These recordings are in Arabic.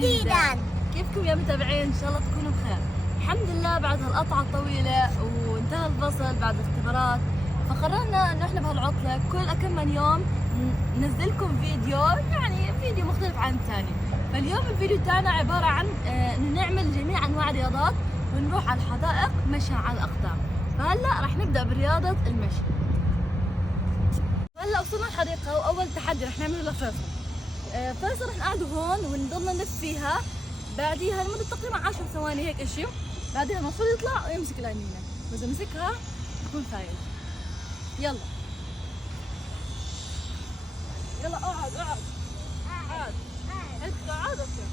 جديدا. كيفكم يا متابعين؟ ان شاء الله تكونوا بخير. الحمد لله بعد هالقطعة الطويلة وانتهى الفصل بعد الاختبارات، فقررنا انه احنا بهالعطلة كل كم من يوم ننزلكم فيديو، يعني فيديو مختلف عن الثاني. فاليوم الفيديو تاعنا عبارة عن انه نعمل جميع انواع الرياضات ونروح على الحدائق مشي على الاقدام. فهلا راح نبدأ برياضة المشي. هلا وصلنا الحديقة واول تحدي راح نعمله لفيصل. فيصل راح نقعدوا هون ونضلنا نلف فيها، بعديها لمدة تقريبا 10 ثواني هيك اشي، بعديها المفروض يطلع ويمسك اليمينة، واذا مسكها يكون فايز. يلا يلا اقعد انت قاعد اوكي.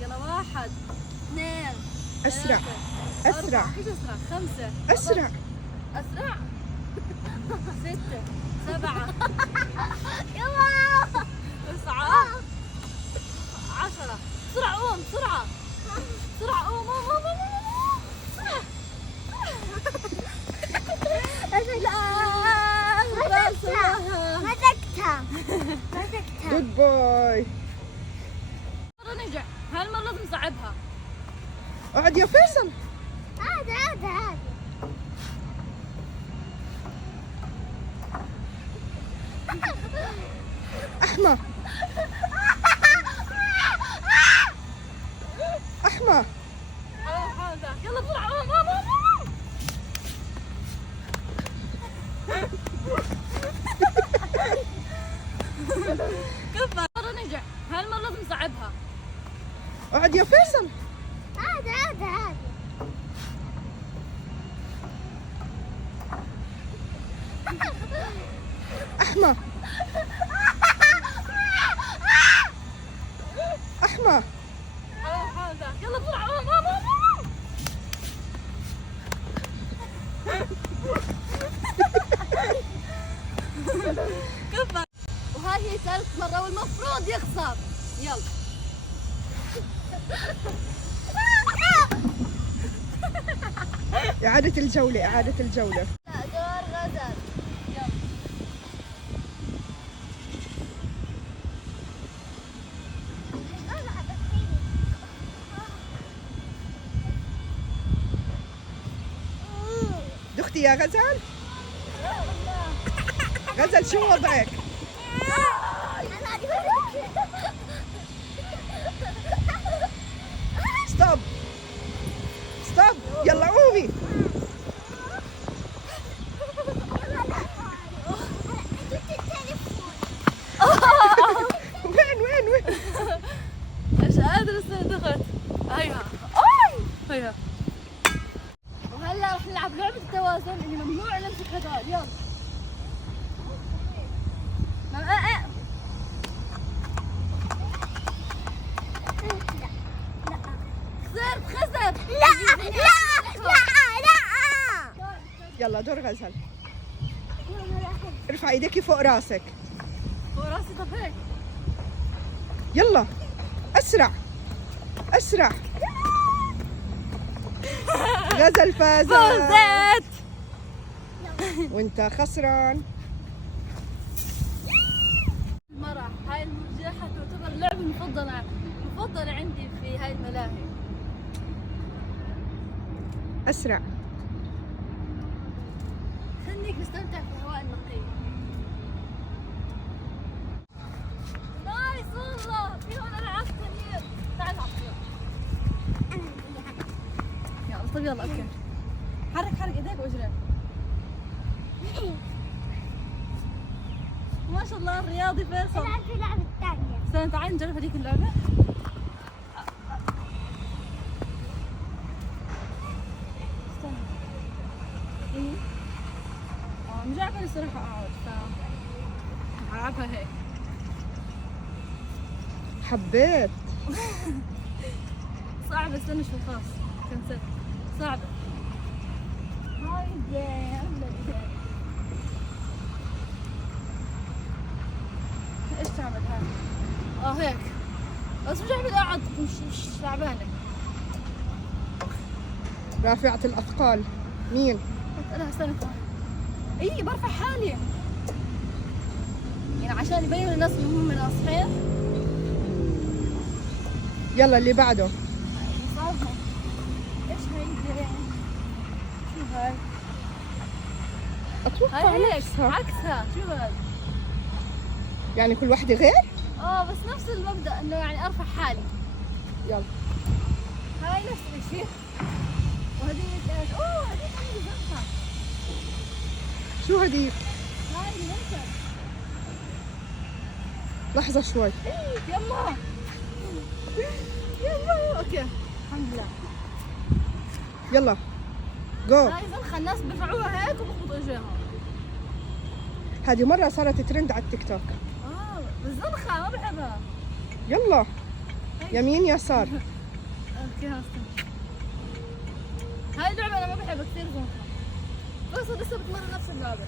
يلا 1 2 أسرع 3 أسرع 4 فيش اسرع 5 أسرع 6 7 يلا 9 10. بسرعة قوم بسرعة بسرعة قوم مسكتها. جود بوي. مرة نرجع، هالمرة لازم نصعبها. اقعد يا فيصل. عادي. أحمى أحمى يلا بسرعة قوم كفى. مرة نرجع، هالمرة لازم نصعبها. اقعد يا فيصل. عادي. أحمى أحمى يلا بسرعة قوم كفى. وهاي هي ثالث مرة والمفروض يخسر. يلا إعادة الجولة. دور غزل. يلا دختي يا غزل. غزل شو وضعك؟ ستوب يلا قومي. وين مش قادرة استنى. هيها هيها. وهلا رح نلعب لعبة التوازن اللي ممنوع نمسك هدول. يلا خسر. لا. يلا دور غزل. ارفع ايديكي فوق راسك. فوق راسي. طب هيك يلا أسرع غزل فازت وانت خسران. المرح هاي المرجحة تعتبر اللعبة المفضلة عندي في هاي الملاهي. أسرع. خليك نستمتع في الهواء النقي. نايس والله. في هون ألعاب كثير. تعال نلعب. يلا طيب يلا اوكي. حرك ايديك واجري. ما شاء الله الرياضي فيصل. العب في اللعبة الثانية. استنى تعال نجرب هذيك اللعبة. استنى. ايه مش عارفة الصراحة اقعد العبها هيك. حبيت. صعبة. استنى شوي خلاص كنسلت. صعبة. هاي ايش تعمل هاي؟ هيك بس مش عارفة اقعد. مش تعبانة. رافعة الأثقال مين؟ لا استنى اي برفع حالي يعني عشان يبين للناس اللي هم ناصحين يلا اللي بعده. ايش هيدي؟ شو هاي؟ اتوقع هاي هيك نفسها. عكسها، شو هاد؟ يعني كل واحدة غير. بس نفس المبدأ انه يعني ارفع حالي. يلا هاي نفس الشيء. وهذيك ايش؟ هذيك عندي زنقة. شو هديك؟ هاي المنتج. لحظة شوي. يلا يلا اوكي الحمد لله. يلا جو. هاي زنخة، الناس بيرفعوها هيك وبخبطوا اجريهم. هذه مرة صارت ترند على التيك توك. بس زنخة ما بحبها. يلا يمين يسار. اوكي هستنى. هاي اللعبة انا ما بحبها كثير زنخة. بس لسه بتمرن نفس اللعبة.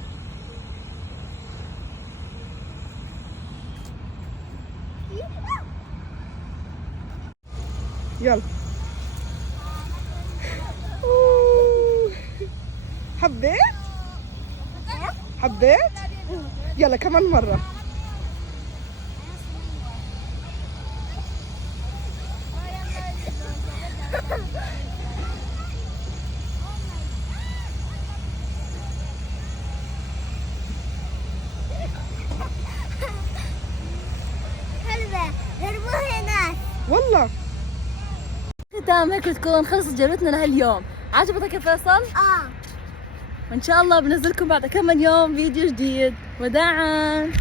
يلا. أوه. حبيت؟ حبيت؟ يلا كمان مرة. هلا ضربوه هناك. والله ختام هيك تكون خلصت جولتنا لهاليوم. عجبتك يا فيصل؟ وإن شاء الله بنزلكم بعد كم من يوم فيديو جديد. وداعاً.